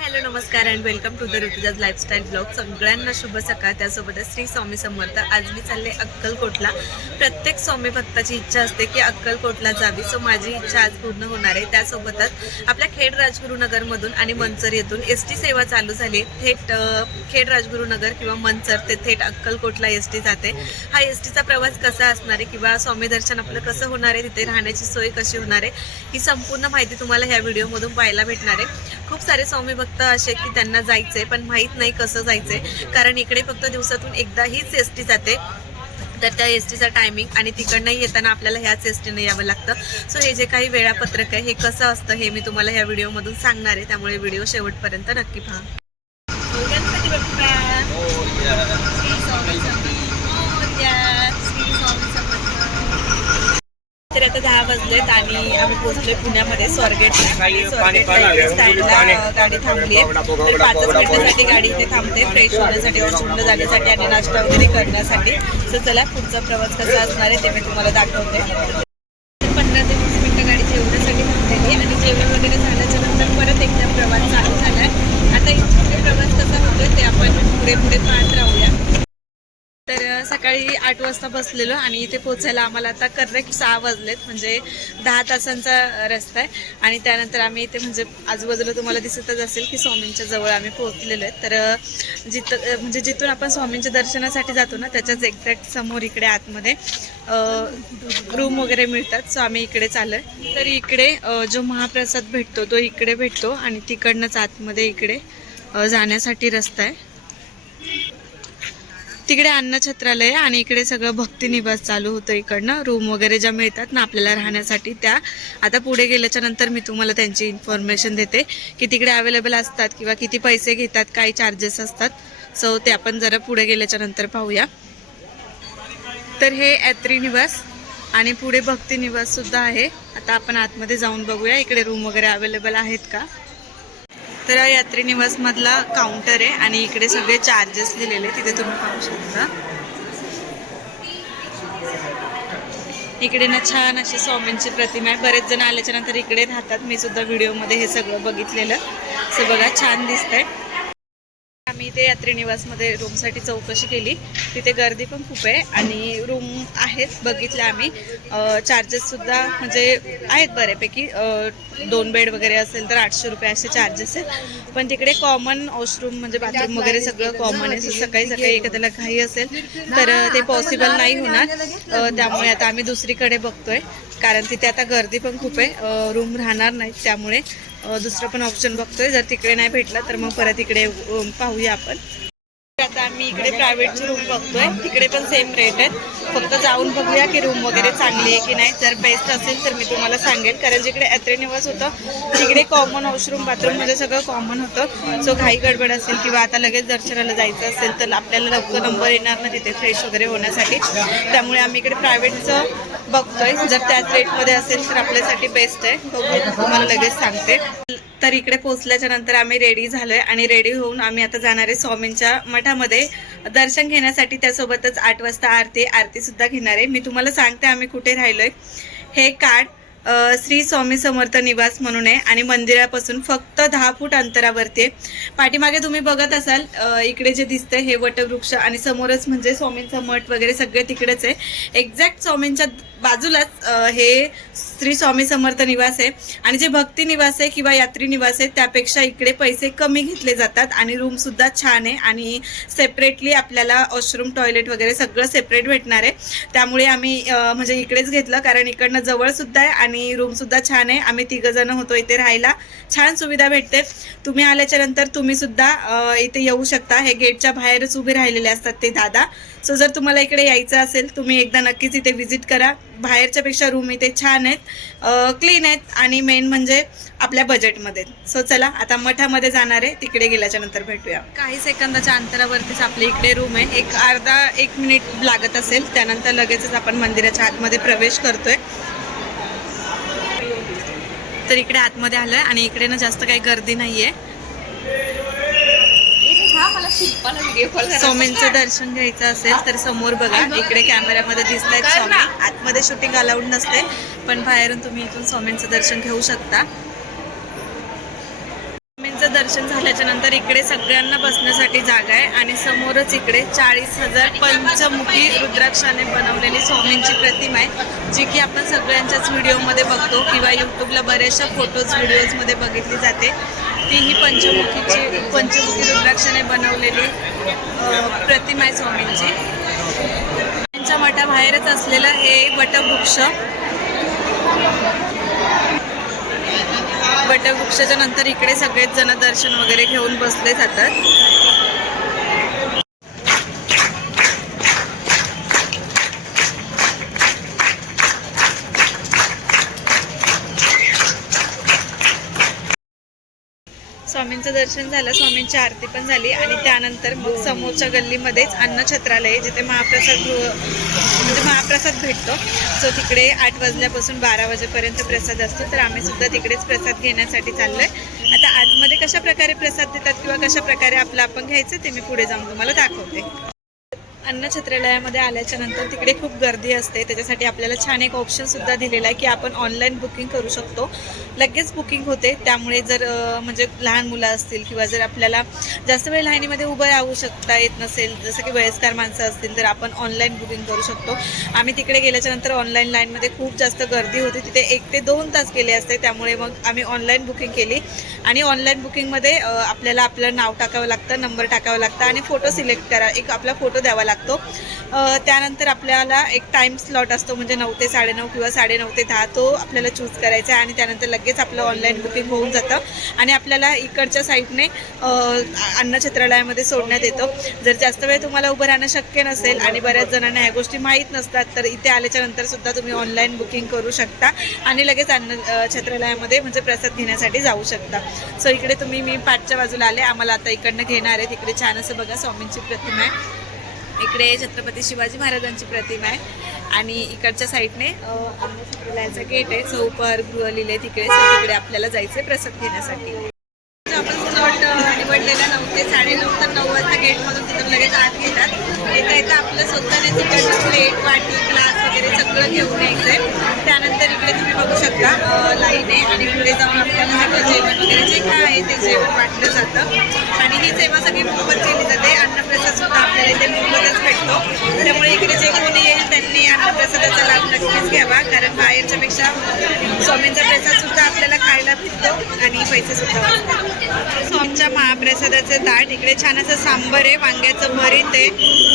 Hello नमस्कार and welcome to the Rutuja's lifestyle blog. सगळ्यांना शुभ सकाळ. त्यासोबतच श्री स्वामी समर्थ. आज मी चालले अक्कलकोटला. प्रत्येक स्वामी भक्ताची इच्छा असते की अक्कलकोटला जावी. सो माझी इच्छा आज पूर्ण होणार आहे. त्यासोबतच आपल्या खेड राजगुरुनगरमधून आणि मंचर येथून एसटी सेवा चालू झाली. थेट खेड राजगुरुनगर किंवा मंचर ते थेट अक्कलकोटला एसटी जाते. हा एसटीचा प्रवास कसा असणार आहे किंवा स्वामी दर्शन आपलं कसं होणार आहे, तिथे राहण्याची सोय कशी होणार आहे, ही संपूर्ण माहिती तुम्हाला ह्या व्हिडिओमधून पाहायला भेटणार आहे. खूप सारे स्वामी भक्त असे की त्यांना जायचंय पण माहीत नाही कसं जायचंय, कारण इकडे फक्त दिवसातून एकदा हीच एसटी जाते. तर त्या एसटीचा टायमिंग आणि तिकडनंही येताना आपल्याला ह्याच एसटीने यावं लागतं. सो हे जे काही वेळापत्रक आहे हे कसं असतं हे मी तुम्हाला ह्या व्हिडिओमधून सांगणार आहे. त्यामुळे व्हिडिओ शेवटपर्यंत नक्की पहा. गणपती बाप्पा. श्री स्वामी तर आता 10 वाजलेत आणि आम्ही पोहोचलोय पुण्यामध्ये स्वारगेटला. स्टँडला गाडी थांबली आहे. तर 5 मिनिटासाठी गाडी इथे थांबते फ्रेश होण्यासाठी, वॉशरूमला जाण्यासाठी आणि नाश्ता वगैरे करण्यासाठी. तर चला पुढचा प्रवास कसा असणार आहे ते मी तुम्हाला दाखवते. 15 ते 20 मिनिटं गाडी जेवणासाठी थांबलेली आणि जेवण वगैरे झाल्याच्या नंतर परत एकदा प्रवास चालू झाला आहे. आता इथे प्रवास कसा होतोय ते आपण पुढे पाहत राहूया. तर सकाळी 8 वाजता बसलेलो आणि इथे पोचायला आम्हाला आता करेक्ट 6 वाजलेत. म्हणजे 10 तासांचा रस्ता आहे. आणि त्यानंतर आम्ही इथे म्हणजे आजूबाजूला तुम्हाला दिसतच असेल की स्वामींच्या जवळ आम्ही पोहोचलेलो आहे. तर जिथून आपण स्वामींच्या दर्शनासाठी जातो ना, त्याच्याच एक्झॅक्ट समोर इकडे आतमध्ये रूम वगैरे मिळतात. सो आम्ही इकडे चाललो आहे. तर इकडे जो महाप्रसाद भेटतो तो इकडे भेटतो आणि तिकडनंच आतमध्ये इकडे जाण्यासाठी रस्ता आहे. तिकडे अन्नछत्रालय आणि इकडे सगळं भक्तिनिवास चालू होतं. इकडनं रूम वगैरे ज्या मिळतात ना आपल्याला राहण्यासाठी त्या आता पुढे गेल्याच्या नंतर मी तुम्हाला त्यांची इन्फॉर्मेशन देते की तिकडे अवेलेबल असतात किंवा किती पैसे घेतात, काही चार्जेस असतात. सो ते आपण जरा पुढे गेल्याच्या नंतर पाहूया. तर हे यात्री निवास आणि पुढे भक्तिनिवास सुद्धा आहे. आता आपण आतमध्ये जाऊन बघूया इकडे रूम वगैरे अवेलेबल आहेत का. तर यात्री निवास मधला काउंटर आहे आणि इकडे सगळे चार्जेस दिलेले तिथे तुम्ही पाहू शकता. इकडे ना छान अशी स्वामींची प्रतिमा आहे. बरेच जण आल्याच्या नंतर इकडे राहतात. मी सुद्धा व्हिडिओमध्ये हे सगळं बघितलेलं. सो बघा छान दिसतंय. आम्ही इथे यात्री निवासमध्ये रूमसाठी चौकशी केली. तिथे गर्दी पण खूप आहे आणि रूम आहेत बघितल्या आम्ही. चार्जेससुद्धा म्हणजे आहेत बऱ्यापैकी. 2 बेड वगैरे असेल तर 800 रुपये असे चार्जेस आहेत. पण तिकडे कॉमन वॉशरूम म्हणजे बाथरूम वगैरे सगळं कॉमन आहे. सकाळी एखाद्याला घाई असेल तर ते पॉसिबल नाही होणार. त्यामुळे आता आम्ही दुसरीकडे बघतोय, कारण तिथे आता गर्दी पण खूप आहे. रूम राहणार नाहीत, त्यामुळे दुसरं पण ऑप्शन बघतोय. जर तिकडे नाही भेटला तर मग परत इकडे पाहूया आपण. आता आम्ही इकडे प्रायव्हेटची रूम बघतोय. तिकडे पण सेम रेट आहेत. फक्त जाऊन बघूया की रूम वगैरे चांगली आहे की नाही. जर बेस्ट असेल तर मी तुम्हाला सांगेल, कारण जिकडे यात्री निवास होतं तिकडे कॉमन वॉशरूम बाथरूम म्हणजे सगळं कॉमन होतं. सो घाई गडबड असेल किंवा आता लगेच दर्शनाला जायचं असेल तर आपल्याला लवकर नंबर येणार ना तिथे फ्रेश वगैरे होण्यासाठी. त्यामुळे आम्ही इकडे प्रायव्हेटचं बघतोय. जर त्याच रेटमध्ये असेल तर आपल्यासाठी बेस्ट आहे. बघू, तुम्हाला लगेच सांगते. तर इकडे पोहोचल्याच्या नंतर आम्ही रेडी झालोय आणि रेडी होऊन आम्ही आता जाणार आहे स्वामींच्या मठामध्ये दर्शन घेण्यासाठी. त्यासोबतच 8 वाजता आरती सुद्धा घेणार आहे. मी तुम्हाला सांगते आम्ही कुठे राहिलोय. हे कार्ड श्री स्वामी समर्थ निवास म्हणून आहे आणि मंदिरापासून फक्त 10 फूट अंतरावरती आहे. पाठीमागे तुम्ही बघत असाल इकडे जे दिसतंय हे वटवृक्ष आणि समोरच म्हणजे स्वामींचा मठ वगैरे सगळे तिकडेच आहे. एक्झॅक्ट स्वामींच्या बाजूलाच हे श्री स्वामी समर्थ निवास आहे. आणि जे भक्ती निवास आहे किंवा यात्री निवास आहे त्यापेक्षा इकडे पैसे कमी घेतले जातात आणि रूम सुद्धा छान आहे आणि सेपरेटली आपल्याला वॉशरूम टॉयलेट वगैरे सगळं सेपरेट भेटणार आहे. त्यामुळे आम्ही म्हणजे इकडेच घेतलं, कारण इकडनं जवळ सुद्धा आहे आणि रूम सुद्धा छान आहे. आम्ही 3 जण होतो इथे राहायला. छान सुविधा भेटते. तुम्ही आल्याच्या नंतर तुम्ही सुद्धा इथे येऊ शकता. हे गेटच्या बाहेरच उभे राहिलेले असतात ते दादा. सो जर तुम्हाला इकडे यायचं असेल तुम्ही एकदा नक्कीच इथे व्हिजिट करा. बाहेरच्या पेक्षा रूम इथे छान आहेत, क्लीन आहेत आणि मेन म्हणजे आपल्या बजेटमध्ये. सो चला आता मठामध्ये जाणार आहे. तिकडे गेल्याच्या नंतर भेटूया. काही सेकंदाच्या अंतरावरतीच आपल्या इकडे रूम आहे. एक मिनिट लागत असेल, त्यानंतर लगेचच आपण मंदिराच्या आतमध्ये प्रवेश करतोय. तर इकडे आतमध्ये आलोय आणि इकडे ना जास्त काही गर्दी नाहीये. स्वामींचं दर्शन घ्यायचं असेल तर समोर बघा इकडे कॅमेऱ्यामध्ये दिसत आहेत स्वामी. आतमध्ये शूटिंग अलाउड नसते, पण बाहेरून तुम्ही इथून स्वामींचं दर्शन घेऊ शकता. स्वामींचं दर्शन झाल्याच्या नंतर इकडे सगळ्यांना बसण्यासाठी जागा आहे आणि समोरच इकडे 40,000 पंचमुखी रुद्राक्षाने बनवलेली स्वामींची प्रतिमा आहे, जी की आपण सगळ्यांच्याच व्हिडिओमध्ये बघतो किंवा यूट्यूबला बऱ्याचशा फोटोज व्हिडिओजमध्ये बघितली जाते। ती ही पंचमुखी रुद्राक्षाने बनवलेली प्रतिमा आहे स्वामींची। त्यांच्या मठाबाहेरच असलेलं हे वटवृक्षाच्या नंतर इकडे सगळेच जण दर्शन वगैरे घेऊन बसले जातात। स्वामींचं दर्शन झालं, स्वामींची आरती पण झाली आणि त्यानंतर मग समोरच्या गल्लीमध्येच अन्नछत्रालय जिथे महाप्रसाद भेटतो। सो तिकडे 8 वाजल्यापासून 12 वाजेपर्यंत प्रसाद असतो, तर आम्ही सुद्धा तिकडेच प्रसाद घेण्यासाठी चाललोय। आता आतमध्ये कशा प्रकारे प्रसाद देतात किंवा कशा प्रकारे आपलं आपण घ्यायचं ते मी पुढे जाऊन तुम्हाला दाखवते। अन्नछत्रालयामध्ये आल्याच्या नंतर तिकडे खूप गर्दी असते, त्याच्यासाठी आपल्याला छान एक ऑप्शन सुद्धा दिलेला आहे की आपण ऑनलाईन बुकिंग करू शकतो, लगेच बुकिंग होते। त्यामुळे जर म्हणजे लहान मुलं असतील किंवा जर आपल्याला जास्त वेळ लाईनीमध्ये उभं राहू शकता येत नसेल, जसं की वयस्कर माणसं असतील, तर आपण ऑनलाईन बुकिंग करू शकतो। आम्ही तिकडे गेल्याच्या नंतर ऑनलाईन लाईनमध्ये खूप जास्त गर्दी होती, तिथे 1 ते 2 तास गेले असते। त्यामुळे मग आम्ही ऑनलाईन बुकिंग केली आणि ऑनलाईन बुकिंगमध्ये आपल्याला आपलं नाव टाकावं लागतं, नंबर टाकावं लागतं आणि फोटो सिलेक्ट करा, एक आपला फोटो द्यावा लागतो। त्यानंतर आपल्याला एक टाइम स्लॉट असतो, म्हणजे 9 ते 9:30 किंवा 9:30 ते 10 तो आपल्याला चूज करायचा आहे आणि त्यानंतर लगेच आपलं ऑनलाईन बुकिंग होऊन जातं आणि आपल्याला इकडच्या साईडने अन्नछत्रालयामध्ये सोडण्यात येतं। जर जास्त वेळ तुम्हाला उभं राहणं शक्य नसेल आणि बऱ्याच जणांना ह्या गोष्टी माहीत नसतात, तर इथे आल्याच्या नंतर सुद्धा तुम्ही ऑनलाईन बुकिंग करू शकता आणि लगेच अन्नछत्रालयामध्ये म्हणजे प्रसाद घेण्यासाठी जाऊ शकता। सो इकडे मी पाठच्या बाजूला आले, आम्हाला आता इकडनं घेणार आहे। तिकडे छान असं बघा स्वामींची प्रतिमा आहे, इकडे छत्रपती शिवाजी महाराजांची प्रतिमा आहे आणि इकडच्या साईडने अन्नछत्रालयाचा गेट आहे, सो उपहारगृह लिहिले तिकडे। सो तिकडे आपल्याला जायचं प्रसाद घेण्यासाठी। आपण स्लॉट निवडलेला 9 ते 9:30, तर 9 वाजता गेटमधून तिथून लगेच आत घेतात। येता आपलं स्वतःने तिकडनं प्लेट, वाटी, ग्लास वगैरे सगळं घेऊन यायचं आहे। त्यानंतर इकडे तुम्ही बघू शकता लाईन आहे आणि पुढे जाऊन आपल्याला सगळं जेवण वगैरे जे काय आहे ते जेवण वाटलं जातं आणि ही सेवा सगळी मोफत केली जाते। अन्नप्रसाद सुद्धा आपल्याला इथे मोफतच भेटतो, त्यामुळे इकडे जे कोणी येईल त्यांनी अन्नप्रसादाचा लाभ नक्कीच घ्यावा, कारण बाहेरच्या पेक्षा स्वामींचा प्रसाद सुद्धा आपल्याला खायला भेटतो आणि पैसे सुद्धा वाचतात। स्वामींच्या महाप्रसादाचं ताट, इकडे छान असं सांबर आहे, वांग्याचं भरीत आहे,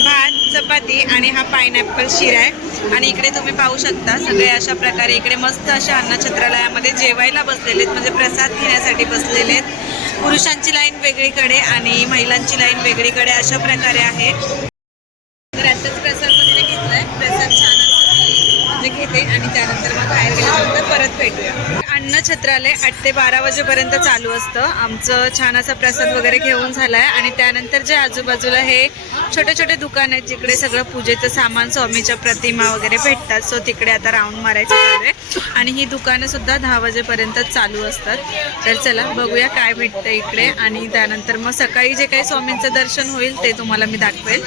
भात, चपाती आणि हा पायनॅपल शिरा आहे आणि इकडे तुम्ही पाहू शकता सगळे अशा प्रकारे इकडे मस्त अशा अन्नछत्रालयामध्ये जेवायला बसलेले आहेत, म्हणजे प्रसाद घेण्यासाठी बसलेले आहेत। पुरुषांची लाईन वेगळीकडे आणि महिलांची लाईन वेगळीकडे अशा प्रकारे आहे। तर आताच प्रसाद वगैरे घेतलाय, प्रसाद छान म्हणजे घेते आणि त्यानंतर मग बाहेर गेल्यानंतर परत भेटूया। अन्नछत्रालय 8 ते 12 वाजेपर्यंत चालू असतं। आमचं छान असा प्रसाद वगैरे घेऊन झाला आहे आणि त्यानंतर जे आजूबाजूला हे छोटे छोटे दुकान आहेत जिकडे सगळं पूजेचं सामान, स्वामीच्या प्रतिमा वगैरे भेटतात, सो तिकडे आता राऊंड मारायचं चालू आहे आणि ही दुकानं सुद्धा 10 वाजेपर्यंत चालू असतात। तर चला बघूया काय भेटतं इकडे आणि त्यानंतर मग सकाळी जे काही स्वामींचं दर्शन होईल ते तुम्हाला मी दाखवेल।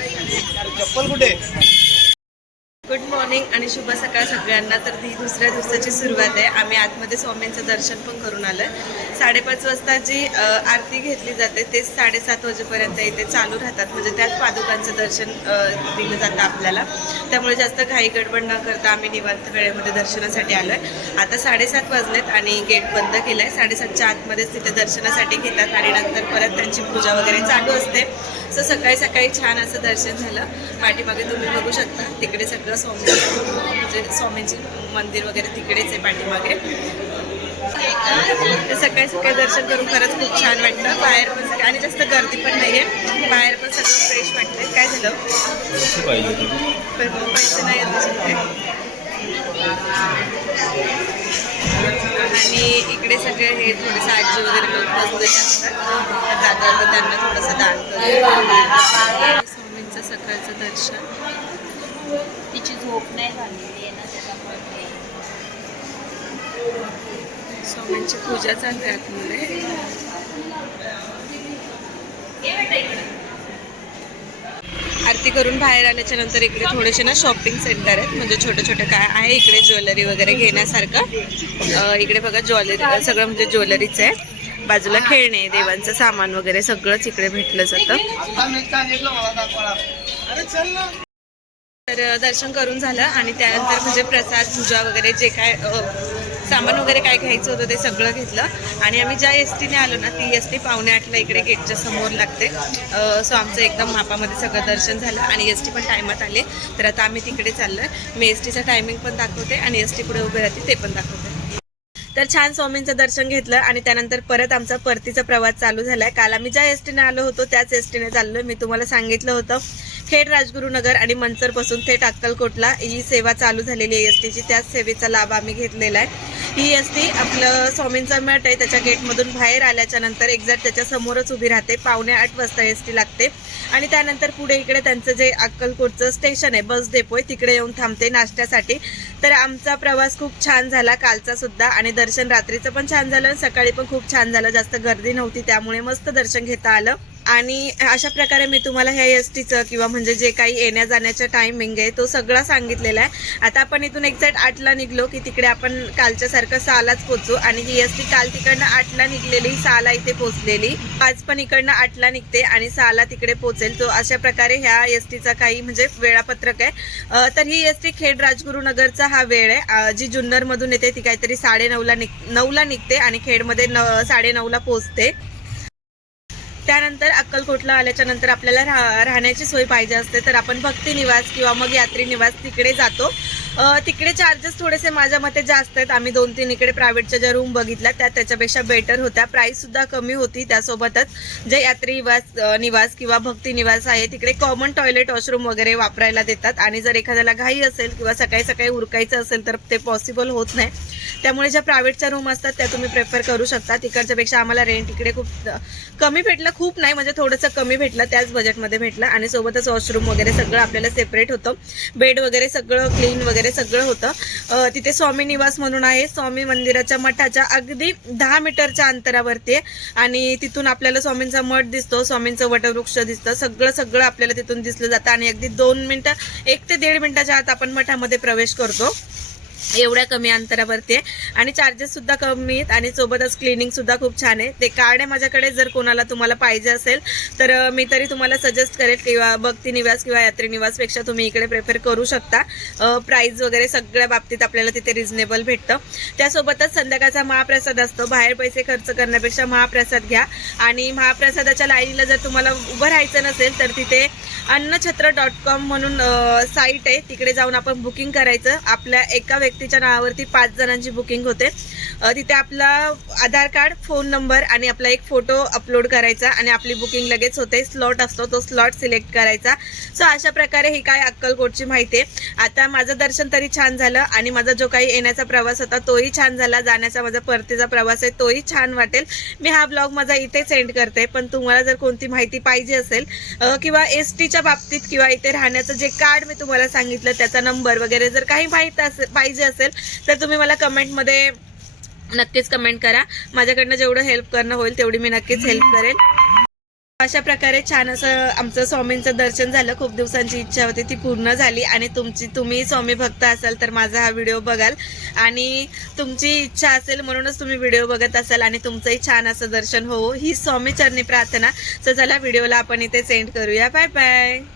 गुड मॉर्निंग आणि शुभ सकाळ सगळ्यांना। तर ही दुसऱ्या दिवसाची सुरुवात आहे। आम्ही आतमध्ये स्वामींचं दर्शन पण करून आलोय। 5:30 वाजता जी आरती घेतली जाते ते 7:30 वाजेपर्यंत इथे चालू राहतात, म्हणजे त्याच पादुकांचं दर्शन दिलं जातं आपल्याला। त्यामुळे जास्त घाई गडबड न करता आम्ही निवांत वेळेमध्ये दर्शनासाठी आलोय। आता 7:30 वाजलेत आणि गेट बंद केलंय। 7:30च्या आतमध्येच तिथे दर्शनासाठी घेतात आणि नंतर परत त्यांची पूजा वगैरे चालू असते। सो सकाळी सकाळी छान असं दर्शन झालं। पाठीमागे तुम्ही बघू शकता तिकडे सगळं म्हणजे स्वामींचे मंदिर वगैरे तिकडेच आहे पाठीमागे। सकाळी सकाळी दर्शन करून खरंच खूप छान वाटतं। बाहेर पण आणि जास्त गर्दी पण नाहीये, बाहेर पण सगळं फ्रेश वाटतंय। काय झालं पण पैसे नाही येत आणि इकडे सगळे हे थोडेसे आजी वगैरे बसलेले असतात, जागा त्यांना थोडंसं दान करतो। स्वामींचं सकाळचं दर्शन, तिची झोप नाही झालेली आहे ना त्याच्यामुळे स्वामींची पूजा चालते आतमध्ये। आरती करून बाहेर आल्याच्या नंतर इकडे थोडेसे ना शॉपिंग सेंटर आहेत, म्हणजे छोटे छोटे काय आहे इकडे ज्वेलरी वगैरे घेण्यासारखं। इकडे बघा ज्वेलरी सगळं म्हणजे ज्वेलरीच आहे। बाजूला खेळणे, देवांचं सामान वगैरे सगळंच इकडे भेटलं जातं. तर दर्शन करून झालं आणि त्यानंतर म्हणजे प्रसाद, पूजा वगैरे जे काय सामान वगैरे काय घ्यायचं होतं ते सगळं घेतलं. आणि आम्ही ज्या एसटीने आलो ना ती एसटी 7:45ला इकडे गेटच्या समोर लागते. सो आमचं एकदम मापामध्ये सगळं दर्शन झालं आणि एसटी पण टायमात आले. तर आता आम्ही तिकडे चाललो आहे. मी एसटीचा टायमिंग पण दाखवते आणि एसटी पुढे उभे राहते ते पण दाखवते. तर छान स्वामींचं दर्शन घेतलं आणि त्यानंतर परत आमचा परतीचा प्रवास चालू झालाय. काल आम्ही ज्या एसटीने आलो होतो त्याच एसटीने चाललोय. मी तुम्हाला सांगितलं होतं खेड, राजगुरुनगर आणि मंचरपासून थेट अक्कलकोटला ही सेवा चालू झालेली आहे एसटीची. त्याच सेवेचा लाभ आम्ही घेतलेला आहे. ही एसटी आपलं स्वामींचा मठ आहे त्याच्या गेटमधून बाहेर आल्याच्या नंतर एक्झॅक्ट त्याच्या समोरच उभी राहते. 7:45 वाजता एसटी लागते आणि त्यानंतर पुढे इकडे त्यांचं जे अक्कलकोटचं स्टेशन आहे, बस डेपो आहे, तिकडे येऊन थांबते नाश्त्यासाठी. तर आमचा प्रवास खूप छान झाला कालचा सुद्धा आणि दर्शन रात्रीचं पण छान झालं, सकाळी पण खूप छान झालं. जास्त गर्दी नव्हती त्यामुळे मस्त दर्शन घेता आलं. आणि अशा प्रकारे मी तुम्हाला ह्या एसटीचं किंवा म्हणजे जे काही येण्या जाण्याचा टायमिंग आहे तो सगळा सांगितलेला आहे. आता आपण इथून एक्झॅक्ट 8ला निघलो की तिकडे आपण कालच्यासारखं 6लाच पोहोचू. आणि ही एसटी काल तिकडनं 8ला निघलेली, 6ला इथे पोहोचलेली. आज पण इकडनं 8ला निघते आणि 6ला तिकडे पोहोचेल. तो अशा प्रकारे ह्या एसटीचा काही म्हणजे वेळापत्रक आहे. तर ही एसटी खेड, राजगुरुनगरचा हा वेळ आहे. जी जुन्नरमधून येते ती काहीतरी 9:30ला निघते आणि खेडमध्ये 9:30ला पोहोचते. त्यानंतर अक्कलकोटला आल्याच्या नंतर आपल्याला राहण्याची सोय पाहिजे असते तर आपण भक्ती निवास किंवा मग यात्री निवास तिकडे जातो. तिकडे चार्जेस थोडेसे माझ्या मते जास्त आहेत. आम्ही 2-3 इकडे प्रायव्हेटच्या ज्या रूम बघितल्या त्याच्यापेक्षा बेटर होत्या, प्राईस सुद्धा कमी होती. त्यासोबतच जे यात्री निवास किंवा भक्ती निवास आहे तिकडे कॉमन टॉयलेट, वॉशरूम वगैरे वापरायला देतात. आणि जर एखाद्याला घाई असेल किंवा सकाळी सकाळी उरकायचं असेल तर ते पॉसिबल होत नाही. त्यामुळे ज्या प्रायव्हेटच्या रूम असतात त्या तुम्ही प्रेफर करू शकता. तिकडच्यापेक्षा आम्हाला रेंट इकडे खूप कमी भेटलं, खूप नाही म्हणजे थोडंसं कमी भेटलं, त्याच बजेटमध्ये भेटलं. आणि सोबतच वॉशरूम वगैरे सगळं आपल्याला सेपरेट होतं. बेड वगैरे सगळं क्लीन वगैरे सगळं होतं. तिथे स्वामी निवास म्हणून आहे, स्वामी मंदिराच्या मठाच्या अगदी 10 मीटरच्या अंतरावरती आहे. आणि तिथून आपल्याला स्वामींचा मठ दिसतो, स्वामींचं वटवृक्ष दिसतं, सगळं आपल्याला तिथून दिसलं जातं. आणि अगदी 2 मिनिटं, 1 ते 1.5 मिनिटाच्या आत आपण मठामध्ये प्रवेश करतो. एवढ्या कमी अंतरावरती आहे आणि चार्जेस सुद्धा कमी आहेत आणि सोबतच क्लिनिंग सुद्धा खूप छान आहे. ते कार्ड आहे माझ्याकडे, जर कोणाला तुम्हाला पाहिजे असेल तर मी तरी तुम्हाला सजेस्ट करेल किंवा भक्ती निवास किंवा यात्री निवासपेक्षा तुम्ही इकडे प्रेफर करू शकता. प्राईज वगैरे सगळ्या बाबतीत आपल्याला तिथे रिझनेबल भेटतं. त्यासोबतच संध्याकाळचा महाप्रसाद असतो. बाहेर पैसे खर्च करण्यापेक्षा महाप्रसाद घ्या. आणि महाप्रसादाच्या लाईनीला जर तुम्हाला उभं राहायचं नसेल तर तिथे अन्नछत्र.com म्हणून साईट आहे, तिकडे जाऊन आपण बुकिंग करायचं. आपल्या एका व्यक्तीच्या नावावरती 5 जणांची बुकिंग होते. तिथे आपला आधार कार्ड, फोन नंबर आणि आपला एक फोटो अपलोड करायचा आणि आपली बुकिंग लगेच होते. स्लॉट असतो, तो स्लॉट सिलेक्ट करायचा. सो अशा प्रकारे ही काय अक्कलकोटची माहिती आहे. आता माझं दर्शन तरी छान झालं आणि माझा जो काही येण्याचा प्रवास होता तोही छान झाला. जाण्याचा माझा परतीचा प्रवास आहे तोही छान वाटेल. मी हा ब्लॉग माझा इथेच एंड करते. पण तुम्हाला जर कोणती माहिती पाहिजे असेल किंवा एसटीच्या बाबतीत किंवा इथे राहण्याचं जे कार्ड मी तुम्हाला सांगितलं त्याचा नंबर वगैरे जर काही पाहिजे असेल तर तुम्ही मला कमेंटमध्ये नक्कीच कमेंट करा. माझ्याकडनं जेवढं हेल्प करणं होईल तेवढी मी नक्कीच हेल्प करेल. अशा प्रकारे छान असं आमचं स्वामींचं दर्शन झालं. खूप दिवसांची इच्छा होती ती पूर्ण झाली. आणि तुम्ही स्वामी भक्त असाल तर माझा हा व्हिडिओ बघाल आणि तुमची इच्छा असेल म्हणूनच तुम्ही व्हिडिओ बघत असाल आणि तुमचंही छान असं दर्शन हो ही स्वामी चरणी प्रार्थना. तर चला व्हिडिओला आपण इथे सेंड करूया. Bye bye.